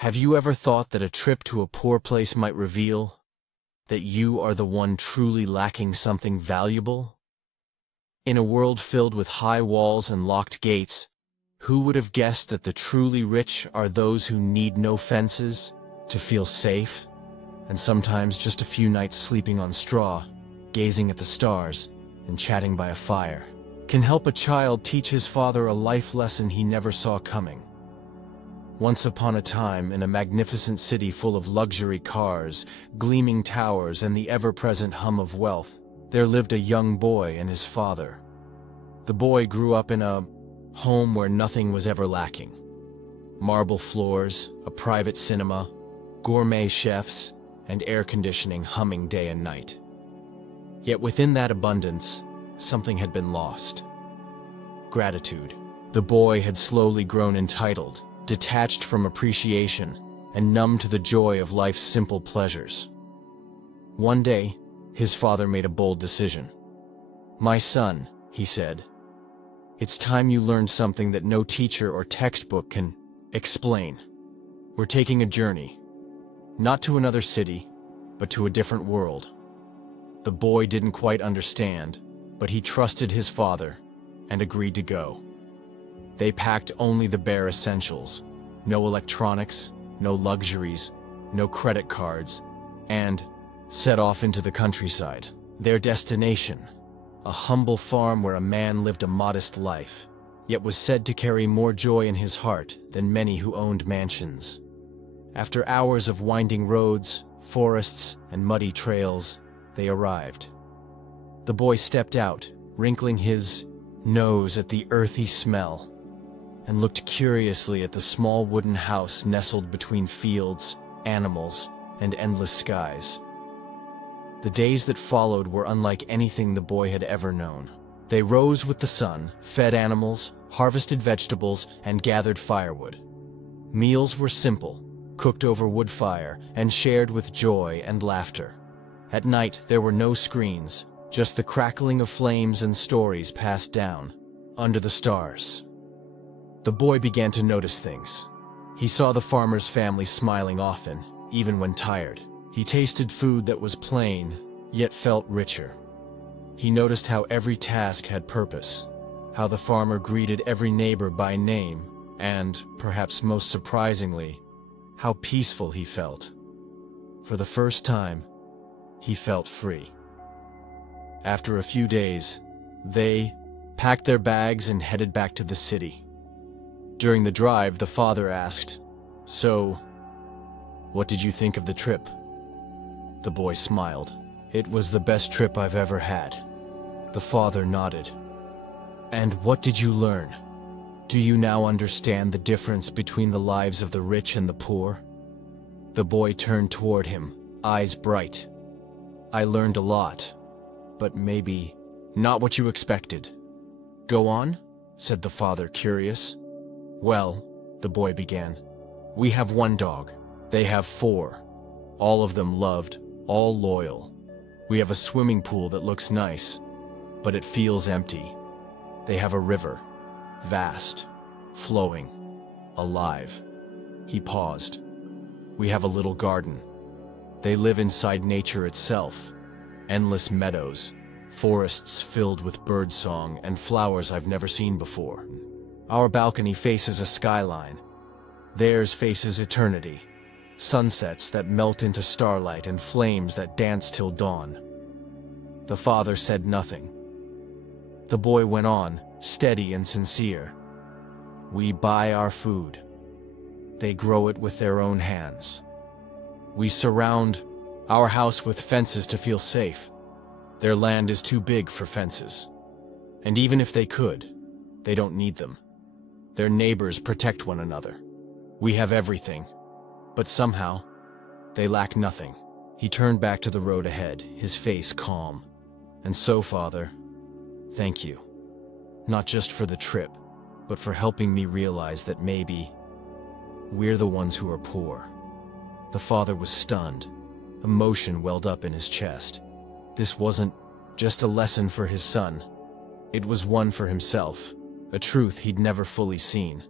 Have you ever thought that a trip to a poor place might reveal that you are the one truly lacking something valuable? In a world filled with high walls and locked gates, who would have guessed that the truly rich are those who need no fences to feel safe, and sometimes just a few nights sleeping on straw, gazing at the stars, and chatting by a fire, can help a child teach his father a life lesson he never saw coming. Once upon a time, in a magnificent city full of luxury cars, gleaming towers, and the ever-present hum of wealth, there lived a young boy and his father. The boy grew up in a home where nothing was ever lacking. Marble floors, a private cinema, gourmet chefs, and air conditioning humming day and night. Yet within that abundance, something had been lost. Gratitude. The boy had slowly grown entitled, detached from appreciation, and numb to the joy of life's simple pleasures. One day, his father made a bold decision. "My son," he said, "it's time you learned something that no teacher or textbook can explain. We're taking a journey, not to another city, but to a different world." The boy didn't quite understand, but he trusted his father and agreed to go. They packed only the bare essentials, no electronics, no luxuries, no credit cards, and set off into the countryside. Their destination, a humble farm where a man lived a modest life, yet was said to carry more joy in his heart than many who owned mansions. After hours of winding roads, forests, and muddy trails, they arrived. The boy stepped out, wrinkling his nose at the earthy smell, and looked curiously at the small wooden house nestled between fields, animals, and endless skies. The days that followed were unlike anything the boy had ever known. They rose with the sun, fed animals, harvested vegetables, and gathered firewood. Meals were simple, cooked over wood fire, and shared with joy and laughter. At night there were no screens, just the crackling of flames and stories passed down under the stars. The boy began to notice things. He saw the farmer's family smiling often, even when tired. He tasted food that was plain, yet felt richer. He noticed how every task had purpose, how the farmer greeted every neighbor by name, and, perhaps most surprisingly, how peaceful he felt. For the first time, he felt free. After a few days, they packed their bags and headed back to the city. During the drive, the father asked, "So, what did you think of the trip?" The boy smiled. "It was the best trip I've ever had." The father nodded. "And what did you learn? Do you now understand the difference between the lives of the rich and the poor?" The boy turned toward him, eyes bright. "I learned a lot, but maybe not what you expected." "Go on," said the father, curious. "Well," the boy began, "we have one dog. They have 4. All of them loved, all loyal. We have a swimming pool that looks nice, but it feels empty. They have a river, vast, flowing, alive." He paused. "We have a little garden. They live inside nature itself. Endless meadows, forests filled with birdsong, and flowers I've never seen before. Our balcony faces a skyline. Theirs faces eternity. Sunsets that melt into starlight and flames that dance till dawn." The father said nothing. The boy went on, steady and sincere. "We buy our food. They grow it with their own hands. We surround our house with fences to feel safe. Their land is too big for fences. And even if they could, they don't need them. Their neighbors protect one another. We have everything, but somehow, they lack nothing." He turned back to the road ahead, his face calm. "And so, Father, thank you. Not just for the trip, but for helping me realize that maybe we're the ones who are poor." The father was stunned. Emotion welled up in his chest. This wasn't just a lesson for his son. It was one for himself, a truth he'd never fully seen.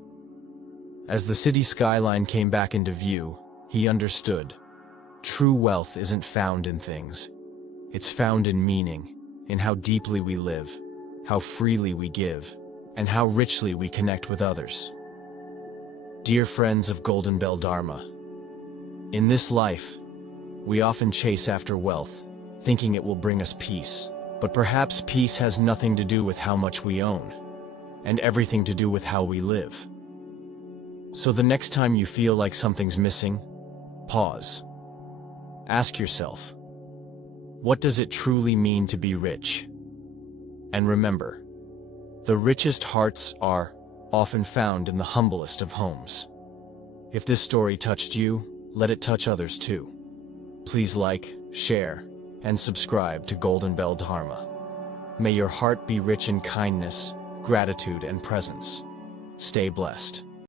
As the city skyline came back into view, he understood. True wealth isn't found in things. It's found in meaning, in how deeply we live, how freely we give, and how richly we connect with others. Dear friends of Golden Bell Dharma, in this life, we often chase after wealth, thinking it will bring us peace. But perhaps peace has nothing to do with how much we own, and everything to do with how we live. So the next time you feel like something's missing, pause. Ask yourself, what does it truly mean to be rich? And remember, the richest hearts are often found in the humblest of homes. If this story touched you, let it touch others too. Please like, share, and subscribe to Golden Bell Dharma. May your heart be rich in kindness, gratitude, and presence. Stay blessed.